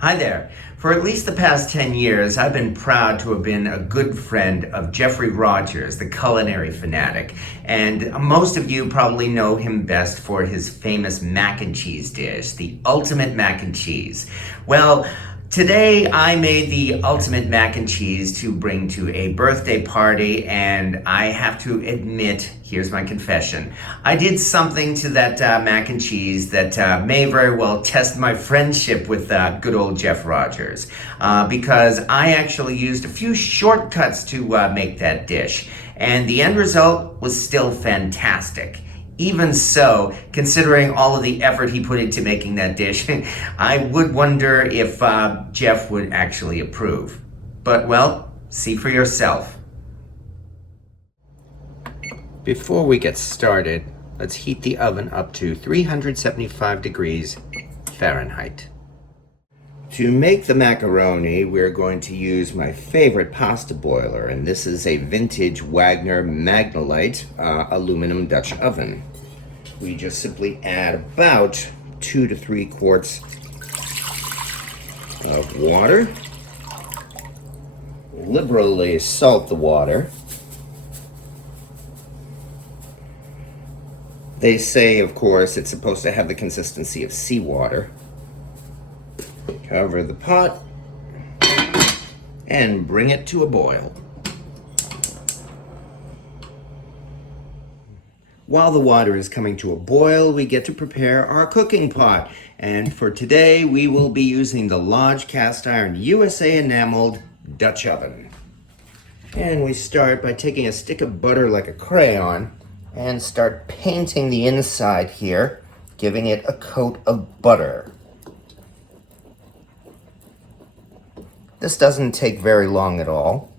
Hi there. For at least the past 10 years, I've been proud to have been a good friend of Jeffrey Rogers, the Culinary Fanatic. And most of you probably know him best for his famous mac and cheese dish, the ultimate mac and cheese. Well, today I made the ultimate mac and cheese to bring to a birthday party, and I have to admit, here's my confession. I did something to that mac and cheese that may very well test my friendship with good old Jeff Rogers, because I actually used a few shortcuts to make that dish, and the end result was still fantastic. Even so, considering all of the effort he put into making that dish, I would wonder if Jeff would actually approve. But, well, see for yourself. Before we get started, let's heat the oven up to 375 degrees Fahrenheit. To make the macaroni, we're going to use my favorite pasta boiler, and this is a vintage Wagner Magnolite aluminum Dutch oven. We just simply add about 2 to 3 quarts of water. Liberally salt the water. They say, of course, it's supposed to have the consistency of seawater. Cover the pot and bring it to a boil. While the water is coming to a boil, we get to prepare our cooking pot. And for today, we will be using the Lodge Cast Iron USA Enameled Dutch Oven. And we start by taking a stick of butter like a crayon and start painting the inside here, giving it a coat of butter. This doesn't take very long at all.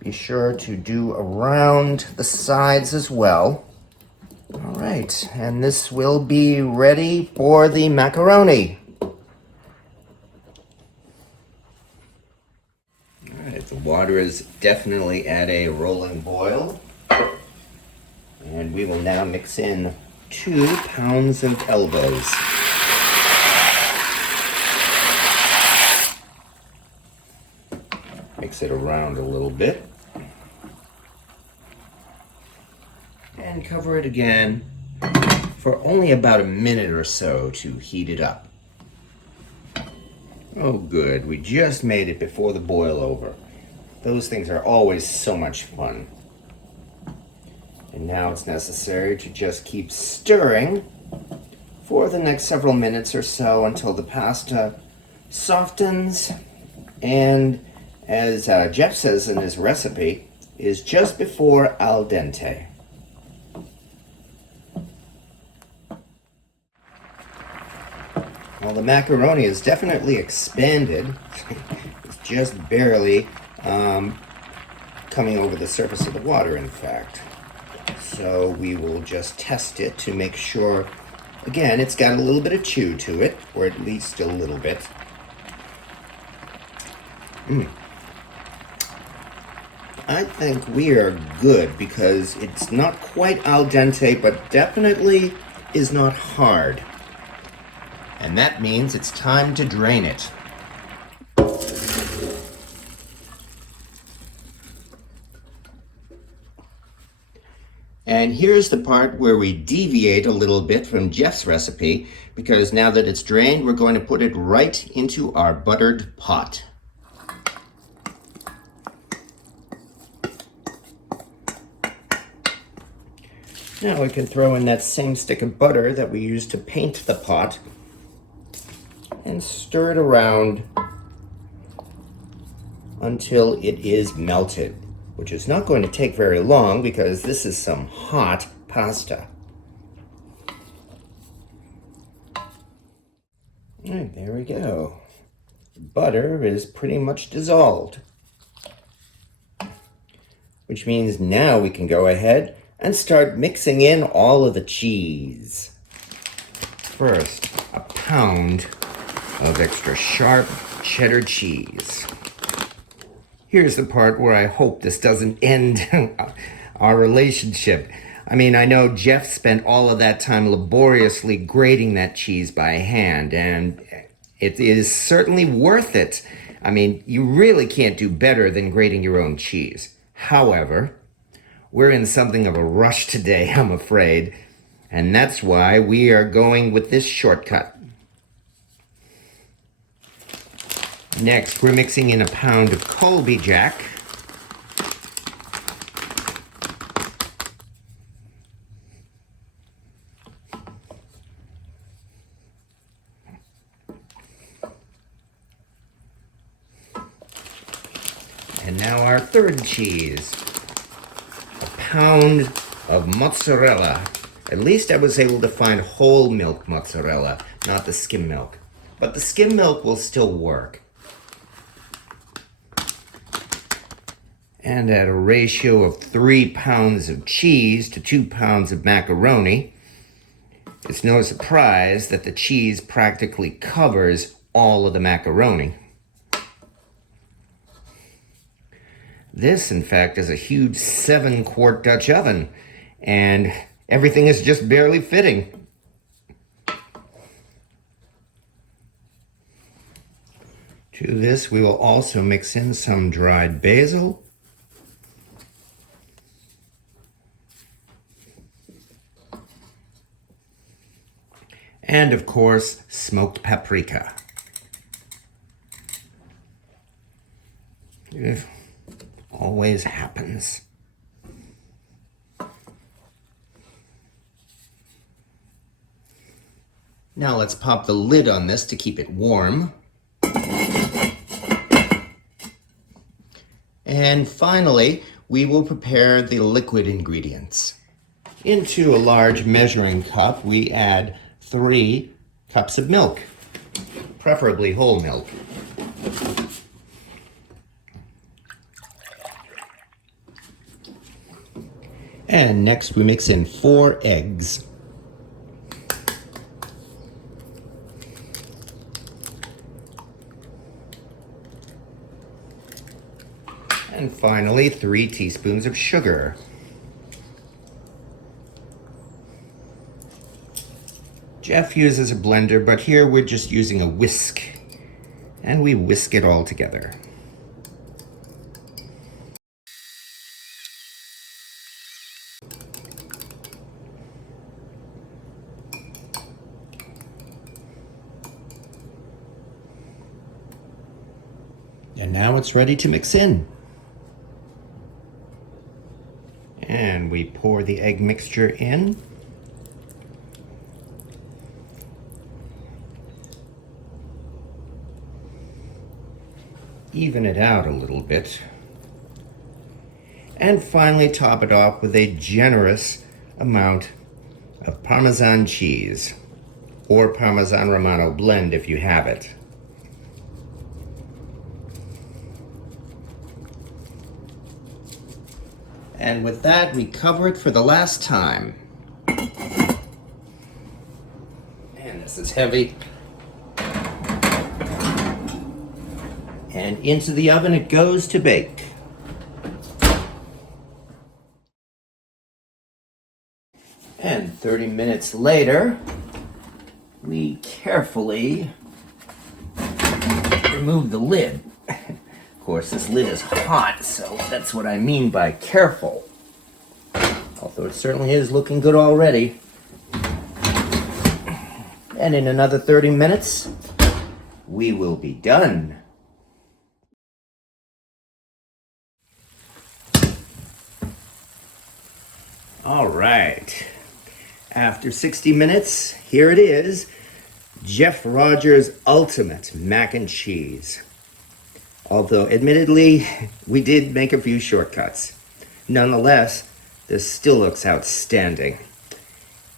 Be sure to do around the sides as well. All right, and this will be ready for the macaroni. All right, the water is definitely at a rolling boil. And we will now mix in 2 pounds of elbows. Mix it around a little bit. And cover it again for only about a minute or so to heat it up. Oh good, we just made it before the boil over. Those things are always so much fun. And now it's necessary to just keep stirring for the next several minutes or so until the pasta softens and, as Jeff says in his recipe, is just before al dente. Well, the macaroni is definitely expanded. It's just barely coming over the surface of the water, in fact. So we will just test it to make sure, again, it's got a little bit of chew to it, or at least a little bit. I think we are good because it's not quite al dente, but definitely is not hard. And that means it's time to drain it. And here's the part where we deviate a little bit from Jeff's recipe, because now that it's drained, we're going to put it right into our buttered pot. Now we can throw in that same stick of butter that we used to paint the pot and stir it around until it is melted, which is not going to take very long because this is some hot pasta. All right, there we go. Butter is pretty much dissolved, which means now we can go ahead and start mixing in all of the cheese. First, a pound of extra sharp cheddar cheese. Here's the part where I hope this doesn't end our relationship. I mean, I know Jeff spent all of that time laboriously grating that cheese by hand, and It is certainly worth it. I mean, you really can't do better than grating your own cheese. However, we're in something of a rush today, I'm afraid, and that's why we are going with this shortcut. Next, we're mixing in a pound of Colby Jack, and now our third cheese, a pound of mozzarella. At least I was able to find whole milk mozzarella, not the skim milk. But the skim milk will still work. And at a ratio of 3 pounds of cheese to 2 pounds of macaroni, it's no surprise that the cheese practically covers all of the macaroni. This, in fact, is a huge 7-quart Dutch oven, and everything is just barely fitting. To this, we will also mix in some dried basil, and of course, smoked paprika. It always happens. Now let's pop the lid on this to keep it warm. And finally, we will prepare the liquid ingredients. Into a large measuring cup, we add 3 cups of milk, preferably whole milk. And next we mix in 4 eggs. And finally, 3 teaspoons of sugar. Jeff uses a blender, but here we're just using a whisk. And we whisk it all together. And now it's ready to mix in. And we pour the egg mixture in. Even it out a little bit. And finally top it off with a generous amount of Parmesan cheese, or Parmesan Romano blend if you have it. And with that, we cover it for the last time. And this is heavy. And into the oven it goes to bake. And 30 minutes later, we carefully remove the lid. Of course, this lid is hot, so that's what I mean by careful. Although it certainly is looking good already. And in another 30 minutes, we will be done. All right. After 60 minutes, here it is. Jeff Rogers' ultimate mac and cheese. Although, admittedly, we did make a few shortcuts. Nonetheless, this still looks outstanding.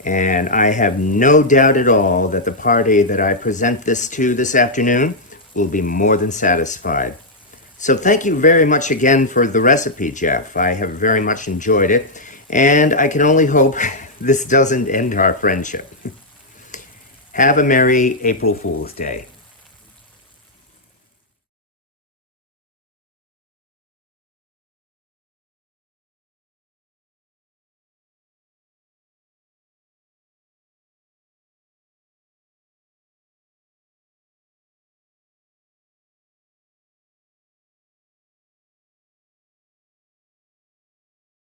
And I have no doubt at all that the party that I present this to this afternoon will be more than satisfied. So thank you very much again for the recipe, Jeff. I have very much enjoyed it, and I can only hope this doesn't end our friendship. Have a merry April Fool's Day.